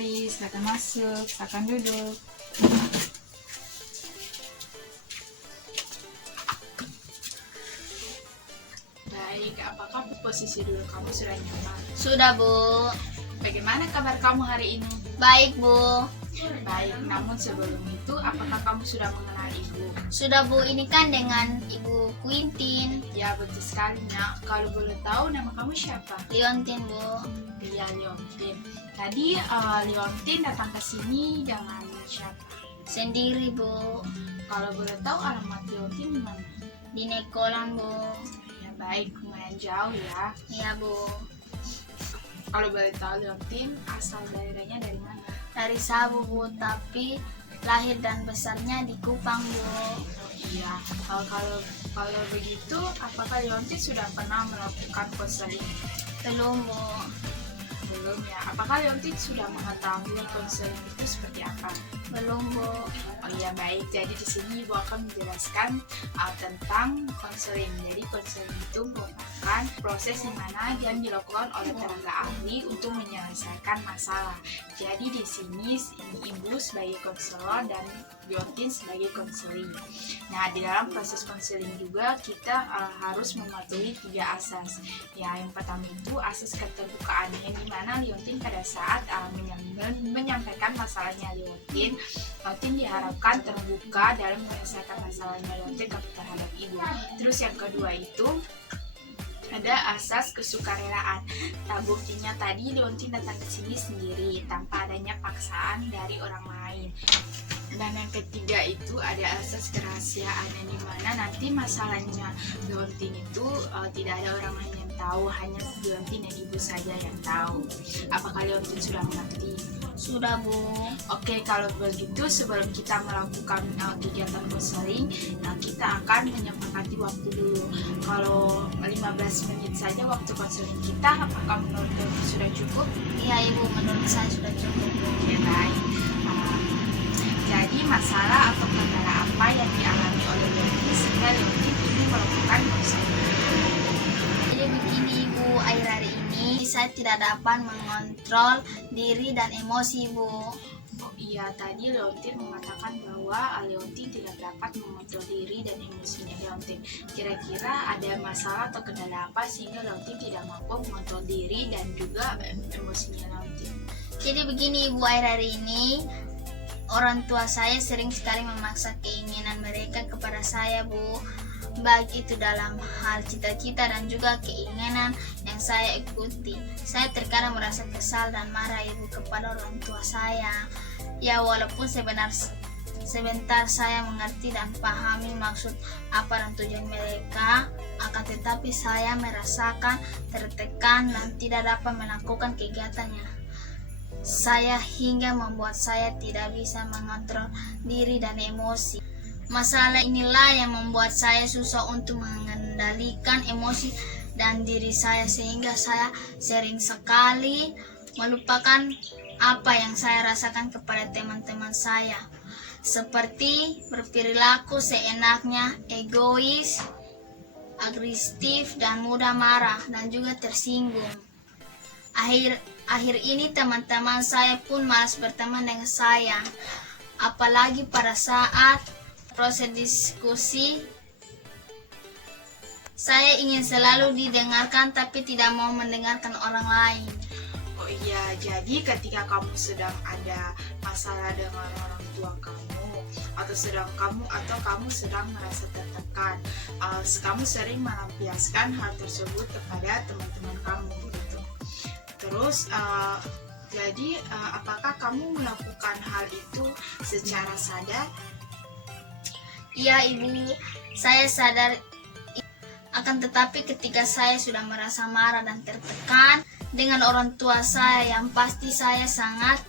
Mari, silakan masuk, silakan duduk. Baik, apakah posisi duduk kamu sudah nyaman? Sudah, Bu. Bagaimana kabar kamu hari ini? Baik, Bu. Baik, namun sebelum itu, apakah kamu sudah mengenal ibu? Sudah, Bu. Ini kan dengan Ibu Quintin. Ya, betul sekali, Nak. Kalau boleh tahu, nama kamu siapa? Leontin, Bu. Iya, Leontin. Tadi Leontin datang ke sini dengan siapa? Sendiri, Bu. Kalau boleh tahu, alamat Leontin di mana? Di Nekolan, Bu. Ya, baik, lumayan jauh ya. Iya, Bu. Kalau boleh tahu, Leontin asal daerahnya dari mana? Dari Sabu, Bu. Tapi lahir dan besarnya di Kupang, Bu. Iya, kalau begitu, apakah Leontin sudah pernah melakukan konseling? Belum, Bu. Belum ya. Apakah Leontin sudah mengetahui konseling itu seperti apa? Belum, Bu. Oh iya, baik. Jadi di sini Ibu akan menjelaskan tentang konseling. Jadi konseling itu merupakan proses di mana yang dilakukan oleh tenaga ahli untuk menyelesaikan masalah. Jadi di sini Ibu sebagai konselor dan Leontin sebagai konseling. Nah, di dalam proses konseling juga kita harus mematuhi 3 asas. Ya, yang pertama itu asas keterbukaan, yang dimana Leontin pada saat menyampaikan masalahnya Leontin diharapkan terbuka dalam menyelesaikan masalahnya Leontin terhadap ibu. Terus yang kedua itu ada asas kesukarelaan. Nah, buktinya tadi Leontin datang ke sini sendiri tanpa adanya paksaan dari orang lain. Dan yang ketiga itu ada asas kerahasiaan, yang dimana nanti masalahnya Leontin itu tidak ada orang lain yang tahu, hanya Leontin dan ibu saja yang tahu. Apakah Leontin sudah mengerti? Sudah, Bu. Oke, kalau begitu sebelum kita melakukan kegiatan konseling, kita akan menyepakati waktu dulu. Kalau 15 menit saja waktu konseling kita, apakah menurut Leontin sudah cukup? Iya, Ibu. Menurut saya sudah cukup, Bu. Ya, baik. Jadi masalah atau kendala apa yang dialami oleh Leontin sehingga Leontin ingin melakukan konseling? Jadi begini, Ibu, akhir-akhir ini saya tidak dapat mengontrol diri dan emosi, Bu. Oh iya, tadi Leontin mengatakan bahwa Leontin tidak dapat mengontrol diri dan emosinya Leontin. Kira-kira ada masalah atau kendala apa sehingga Leontin tidak mampu mengontrol diri dan juga emosinya Leontin? Jadi begini, Ibu, akhir-akhir ini orang tua saya sering sekali memaksa keinginan mereka kepada saya, Bu. Baik itu dalam hal cita-cita dan juga keinginan yang saya ikuti. Saya terkadang merasa kesal dan marah, Ibu, kepada orang tua saya. Ya, walaupun sebentar saya mengerti dan pahami maksud apa dan tujuan mereka, akan tetapi saya merasakan tertekan dan tidak dapat melakukan kegiatannya. Saya hingga membuat saya tidak bisa mengontrol diri dan emosi. Masalah inilah yang membuat saya susah untuk mengendalikan emosi dan diri saya, sehingga saya sering sekali melupakan apa yang saya rasakan kepada teman-teman saya, seperti berperilaku seenaknya, egois, agresif, dan mudah marah dan juga tersinggung. Akhir ini teman-teman saya pun malas berteman dengan saya, apalagi pada saat proses diskusi. Saya ingin selalu didengarkan tapi tidak mau mendengarkan orang lain. Oh iya, jadi ketika kamu sedang ada masalah dengan orang tua kamu atau kamu sedang merasa tertekan, kamu sering melampiaskan hal tersebut kepada teman-teman kamu gitu. Terus apakah kamu melakukan hal itu secara sadar? Iya, Ibu, saya sadar. Akan tetapi ketika saya sudah merasa marah dan tertekan dengan orang tua saya, yang pasti saya sangat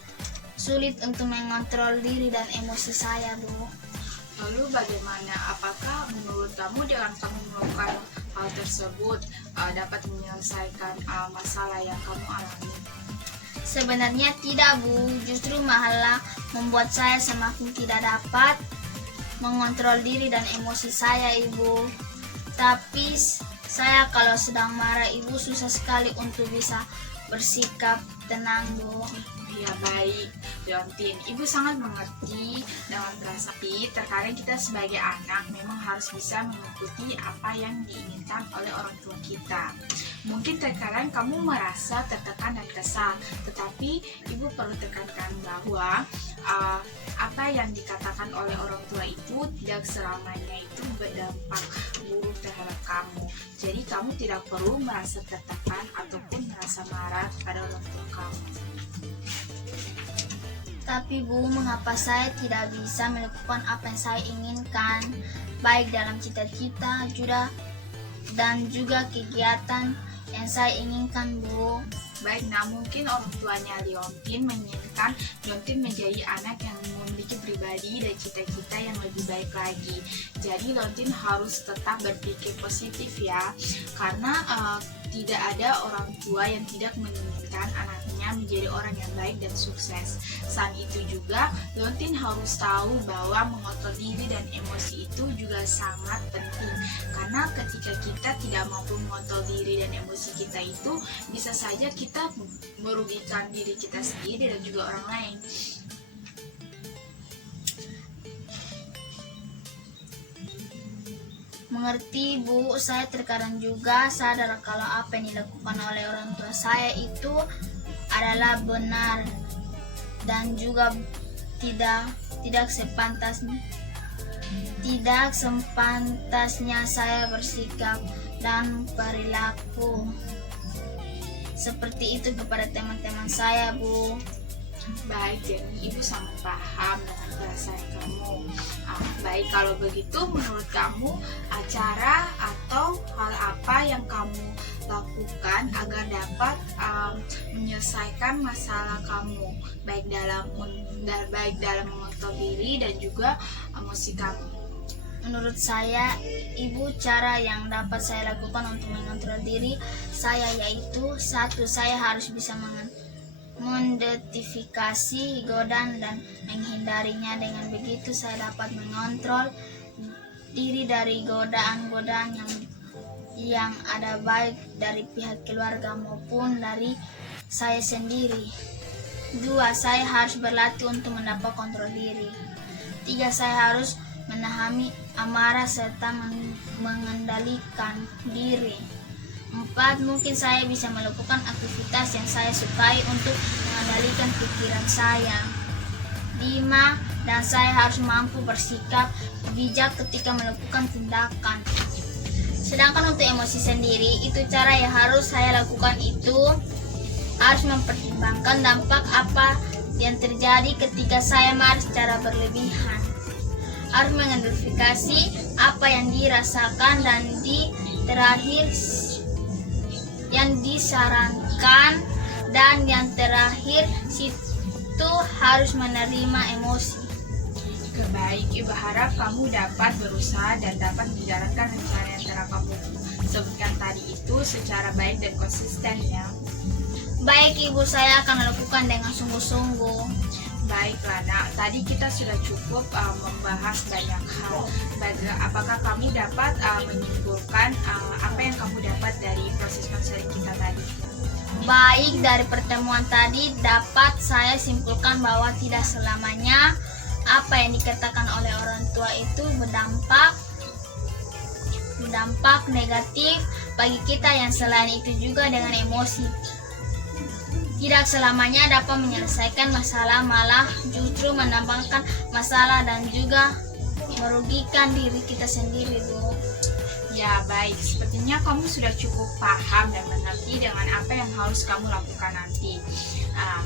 sulit untuk mengontrol diri dan emosi saya, Bu. Lalu bagaimana? Apakah menurut kamu dengan kamu melakukan hal tersebut dapat menyelesaikan masalah yang kamu alami? Sebenarnya tidak, Bu. Justru malah membuat saya semakin tidak dapat mengontrol diri dan emosi saya, Ibu. Tapi saya kalau sedang marah, Ibu, susah sekali untuk bisa bersikap tenang, Bu. Ya baik, Leontin. Ibu sangat mengerti dengan perasaan. Terkadang kita sebagai anak memang harus bisa mengikuti apa yang diinginkan oleh orang tua kita. Mungkin terkadang kamu merasa tertekan dan kesal, tetapi ibu perlu tekankan bahwa apa yang dikatakan oleh orang tua itu tidak selamanya itu berdampak buruk terhadap kamu. Jadi kamu tidak perlu merasa tertekan ataupun merasa marah pada orang tua kamu. Tapi Bu, mengapa saya tidak bisa melakukan apa yang saya inginkan, baik dalam cita-cita dan juga kegiatan yang saya inginkan, Bu? Baik, nah mungkin orang tuanya Leontin menginginkan Leontin menjadi anak yang memiliki pribadi dan cita-cita yang lebih baik lagi. Jadi Leontin harus tetap berpikir positif ya, karena tidak ada orang tua yang tidak menginginkan anaknya menjadi orang yang baik dan sukses. Saat itu juga Leontin harus tahu bahwa mengontrol diri dan emosi itu juga sangat penting, karena ketika kita tidak mampu mengontrol diri dan emosi kita itu, bisa saja kita merugikan diri kita sendiri dan juga orang lain. Mengerti Bu, saya terkadang juga sadar kalau apa yang dilakukan oleh orang tua saya itu adalah benar dan juga tidak sepantasnya saya bersikap dan perilaku seperti itu kepada teman-teman saya, Bu. Baik, jadi ibu sangat paham dengan perasaan kamu. Baik, kalau begitu menurut kamu cara atau hal apa yang kamu lakukan agar dapat menyelesaikan masalah kamu, baik dalam mengontrol diri dan juga emosi kamu? Menurut saya, Ibu, cara yang dapat saya lakukan untuk mengontrol diri saya yaitu: 1. Saya harus bisa mengidentifikasi godaan dan menghindarinya. Dengan begitu saya dapat mengontrol diri dari godaan-godaan yang ada, baik dari pihak keluarga maupun dari saya sendiri. 2. Saya harus berlatih untuk mendapat kontrol diri. 3. Saya harus menahan amarah serta mengendalikan diri. 4. Mungkin saya bisa melakukan aktivitas yang saya sukai untuk mengendalikan pikiran saya. 5. Dan saya harus mampu bersikap bijak ketika melakukan tindakan. Sedangkan untuk emosi sendiri, itu cara yang harus saya lakukan itu harus mempertimbangkan dampak apa yang terjadi ketika saya marah secara berlebihan. Harus mengidentifikasi apa yang dirasakan dan terakhir yang disarankan, dan yang terakhir situ harus menerima emosi. Baik, ibu harap kamu dapat berusaha dan dapat menjalankan rencana yang telah kamu sebutkan tadi itu secara baik dan konsisten ya. Baik Ibu, saya akan melakukan dengan sungguh-sungguh. Baiklah, nah tadi kita sudah cukup membahas banyak hal. Apakah kamu dapat menyimpulkan apa yang kamu dapat dari proses konseling kita tadi? Baik, dari pertemuan tadi dapat saya simpulkan bahwa tidak selamanya apa yang dikatakan oleh orang tua itu berdampak negatif bagi kita, yang selain itu juga dengan emosi. Tidak selamanya dapat menyelesaikan masalah, malah justru menambahkan masalah dan juga merugikan diri kita sendiri, Bu. Ya baik, sepertinya kamu sudah cukup paham dan mengerti dengan apa yang harus kamu lakukan nanti.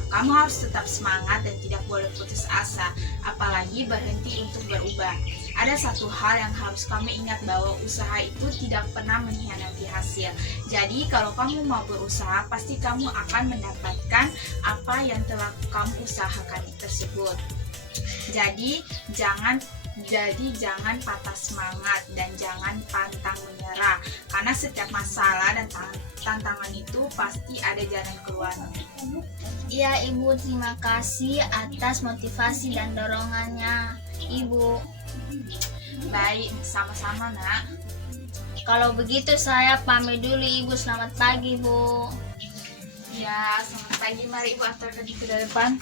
Kamu harus tetap semangat dan tidak boleh putus asa, apalagi berhenti untuk berubah. Ada satu hal yang harus kamu ingat, bahwa usaha itu tidak pernah mengkhianati hasil. Jadi kalau kamu mau berusaha, pasti kamu akan mendapatkan apa yang telah kamu usahakan tersebut. Jadi jangan patah semangat dan jangan pantang menyerah, karena setiap masalah dan tantangan itu pasti ada jalan keluarnya. Iya Ibu, terima kasih atas motivasi dan dorongannya Ibu. Baik, sama-sama nak. Kalau begitu saya pamit dulu Ibu. Selamat pagi Bu. Ya, selamat pagi. lagi, mari Ibu antarkan ke depan.